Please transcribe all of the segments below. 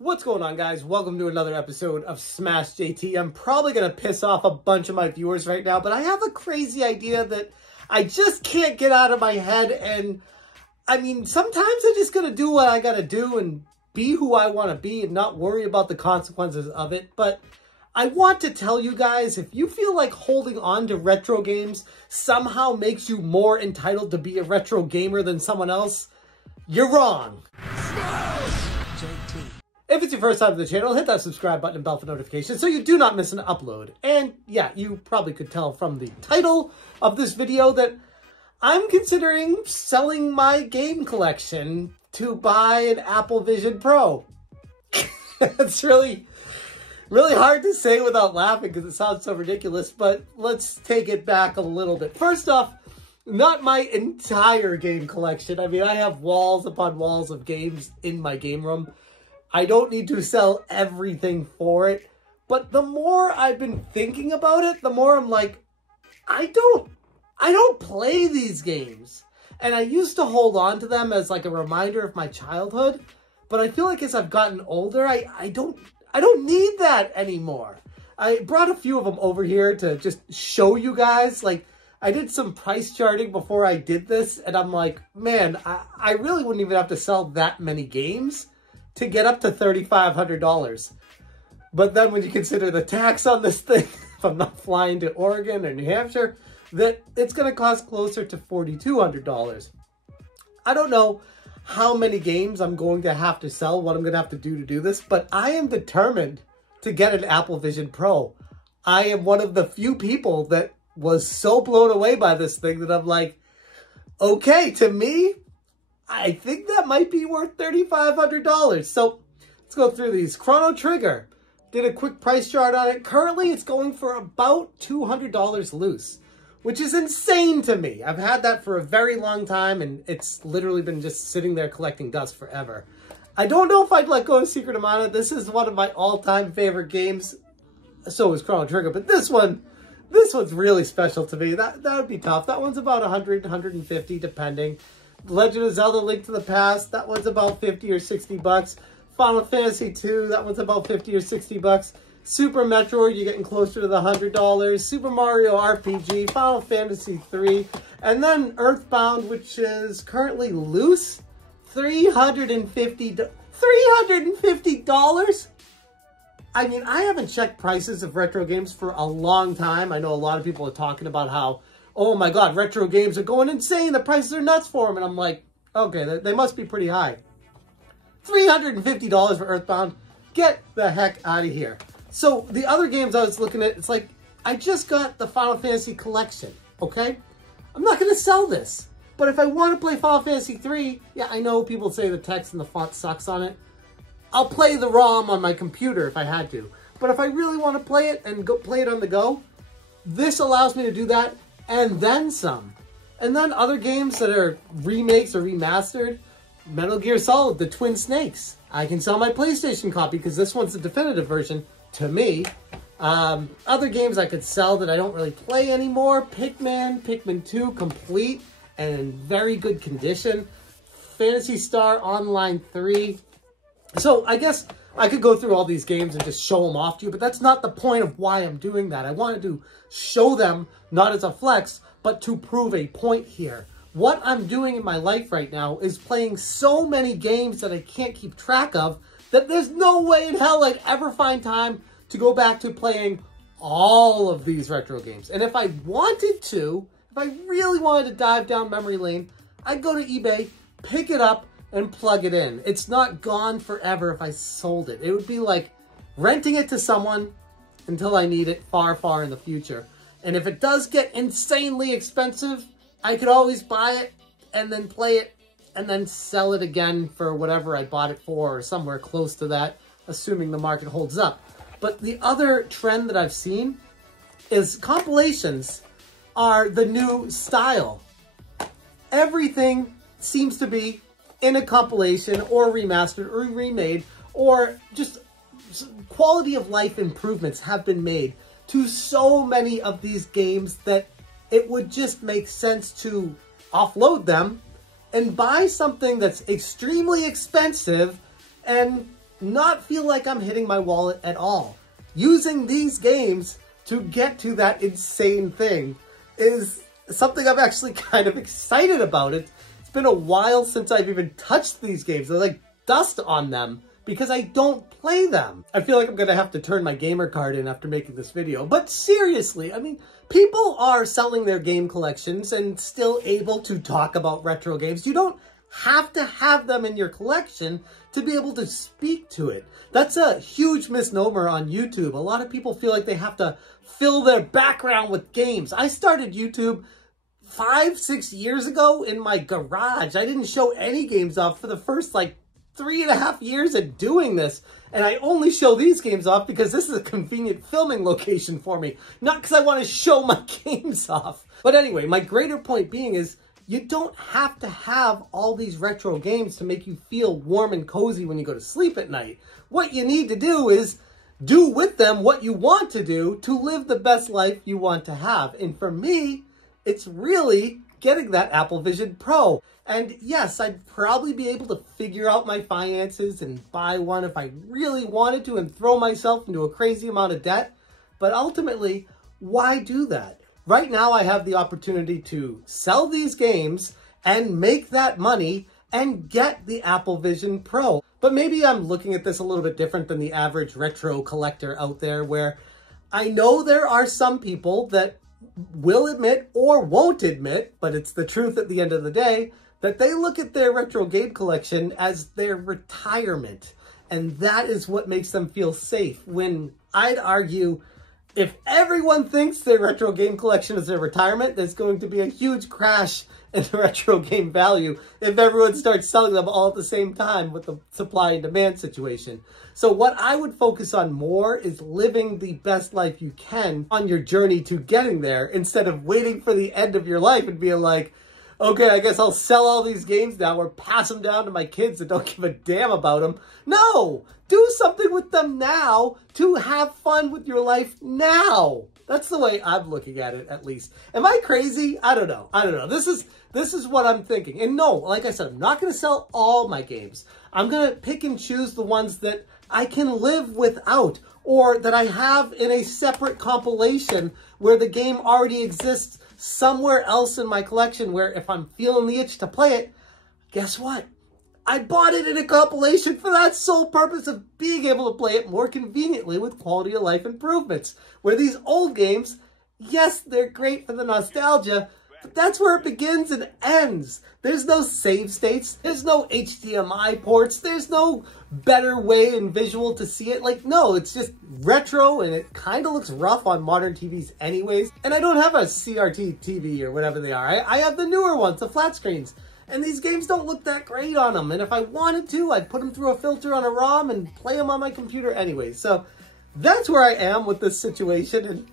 What's going on, guys? Welcome to another episode of Smash JT. I'm probably going to piss off a bunch of my viewers right now, but I have a crazy idea that I just can't get out of my head. And I mean, sometimes I'm just going to do what I got to do and be who I want to be and not worry about the consequences of it. But I want to tell you guys, if you feel like holding on to retro games somehow makes you more entitled to be a retro gamer than someone else, you're wrong. If it's your first time to the channel, hit that subscribe button and bell for notifications so you do not miss an upload. And yeah, you probably could tell from the title of this video that I'm considering selling my game collection to buy an Apple Vision Pro. It's really hard to say without laughing because it sounds so ridiculous, but let's take it back a little bit. First off, not my entire game collection. I mean, I have walls upon walls of games in my game room. I don't need to sell everything for it, but the more I've been thinking about it, the more I'm like, I don't play these games. And I used to hold on to them as like a reminder of my childhood, but I feel like as I've gotten older, I don't need that anymore. I brought a few of them over here to just show you guys. Like, I did some price charting before I did this, and I'm like, man, I really wouldn't even have to sell that many games to get up to $3,500. But then when you consider the tax on this thing, if I'm not flying to Oregon or New Hampshire, that it's going to cost closer to $4,200. I don't know how many games I'm going to have to sell, what I'm going to have to do this, but I am determined to get an Apple Vision Pro. I am one of the few people that was so blown away by this thing that I'm like, okay, to me, I think that might be worth $3,500. So let's go through these. Chrono Trigger. Did a quick price chart on it. Currently, it's going for about $200 loose, which is insane to me. I've had that for a very long time, and it's literally been just sitting there collecting dust forever. I don't know if I'd let go of Secret of Mana. This is one of my all-time favorite games. So is Chrono Trigger, but this one's really special to me. That would be tough. That one's about 100, 150, depending. Legend of Zelda: Link to the Past, that one's about 50 or 60 bucks. Final Fantasy 2, that one's about 50 or 60 bucks. Super Metroid, you're getting closer to the $100. Super Mario RPG, Final Fantasy 3, and then Earthbound, which is currently loose, $350. I mean, I haven't checked prices of retro games for a long time. I know a lot of people are talking about how, oh my God, retro games are going insane. The prices are nuts for them. And I'm like, okay, they must be pretty high. $350 for Earthbound. Get the heck out of here. So the other games I was looking at, it's like, I just got the Final Fantasy collection, okay? I'm not going to sell this. But if I want to play Final Fantasy 3, yeah, I know people say the text and the font sucks on it. I'll play the ROM on my computer if I had to. But if I really want to play it and go play it on the go, this allows me to do that. And then some. And then other games that are remakes or remastered. Metal Gear Solid, the Twin Snakes. I can sell my PlayStation copy because this one's the definitive version to me. Other games I could sell that I don't really play anymore. Pikmin 2 complete and in very good condition. Phantasy Star Online 3. So I guess I could go through all these games and just show them off to you, but that's not the point of why I'm doing that. I wanted to show them, not as a flex, but to prove a point here. What I'm doing in my life right now is playing so many games that I can't keep track of that there's no way in hell I'd ever find time to go back to playing all of these retro games. And if I wanted to, if I really wanted to dive down memory lane, I'd go to eBay, pick it up, and plug it in. It's not gone forever if I sold it. It would be like renting it to someone until I need it far, far in the future. And if it does get insanely expensive, I could always buy it and then play it and then sell it again for whatever I bought it for or somewhere close to that, assuming the market holds up. But the other trend that I've seen is compilations are the new style. Everything seems to be in a compilation or remastered or remade, or just quality of life improvements have been made to so many of these games that it would just make sense to offload them and buy something that's extremely expensive and not feel like I'm hitting my wallet at all. Using these games to get to that insane thing is something I'm actually kind of excited about. It's been a while since I've even touched these games. They're like dust on them because I don't play them. I feel like I'm gonna have to turn my gamer card in after making this video. But seriously, I mean, people are selling their game collections and still able to talk about retro games. You don't have to have them in your collection to be able to speak to it. That's a huge misnomer on YouTube. A lot of people feel like they have to fill their background with games. I started YouTube 5-6 years ago in my garage. I didn't show any games off for the first like 3.5 years of doing this. And I only show these games off because this is a convenient filming location for me, not because I want to show my games off. But anyway, my greater point being is you don't have to have all these retro games to make you feel warm and cozy when you go to sleep at night. What you need to do is do with them what you want to do to live the best life you want to have. And for me, it's really getting that Apple Vision Pro. And yes, I'd probably be able to figure out my finances and buy one if I really wanted to and throw myself into a crazy amount of debt. But ultimately, why do that? Right now, I have the opportunity to sell these games and make that money and get the Apple Vision Pro. But maybe I'm looking at this a little bit different than the average retro collector out there, where I know there are some people that will admit or won't admit, but it's the truth at the end of the day, that they look at their retro game collection as their retirement. And that is what makes them feel safe. When I'd argue, if everyone thinks their retro game collection is their retirement, there's going to be a huge crash in the retro game value if everyone starts selling them all at the same time with the supply and demand situation. So what I would focus on more is living the best life you can on your journey to getting there, instead of waiting for the end of your life and being like, okay, I guess I'll sell all these games now or pass them down to my kids that don't give a damn about them. No! Do something with them now to have fun with your life now. That's the way I'm looking at it, at least. Am I crazy? I don't know. This is what I'm thinking. And no, like I said, I'm not going to sell all my games. I'm going to pick and choose the ones that I can live without, or that I have in a separate compilation where the game already exists somewhere else in my collection, where if I'm feeling the itch to play it, guess what? I bought it in a compilation for that sole purpose of being able to play it more conveniently with quality of life improvements. Where these old games, yes, they're great for the nostalgia, but that's where it begins and ends. There's no save states. There's no HDMI ports. There's no better way and visual to see it. Like, no, it's just retro, and it kind of looks rough on modern TVs anyways. And I don't have a CRT TV or whatever they are. I have the newer ones, the flat screens. And these games don't look that great on them. And if I wanted to, I'd put them through a filter on a ROM and play them on my computer anyway. So that's where I am with this situation. And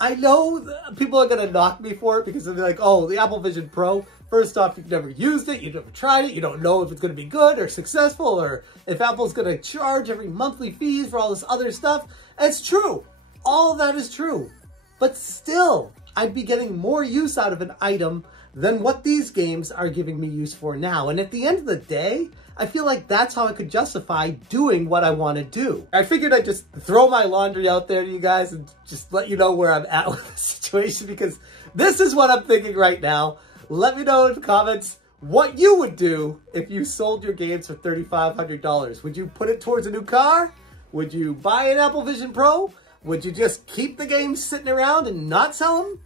I know people are going to knock me for it because they're like, oh, the Apple Vision Pro, first off, you've never used it, you've never tried it, you don't know if it's going to be good or successful, or if Apple's going to charge every monthly fees for all this other stuff. It's true. All of that is true. But still, I'd be getting more use out of an item than what these games are giving me use for now. And at the end of the day, I feel like that's how I could justify doing what I want to do. I figured I'd just throw my laundry out there to you guys and just let you know where I'm at with the situation, because this is what I'm thinking right now. Let me know in the comments what you would do if you sold your games for $3,500. Would you put it towards a new car? Would you buy an Apple Vision Pro? Would you just keep the games sitting around and not sell them?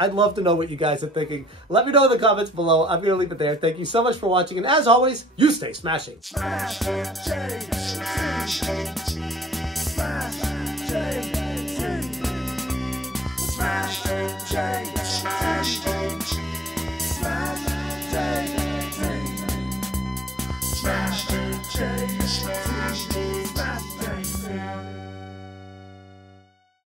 I'd love to know what you guys are thinking. Let me know in the comments below. I'm going to leave it there. Thank you so much for watching. And as always, you stay smashing. Smash, change,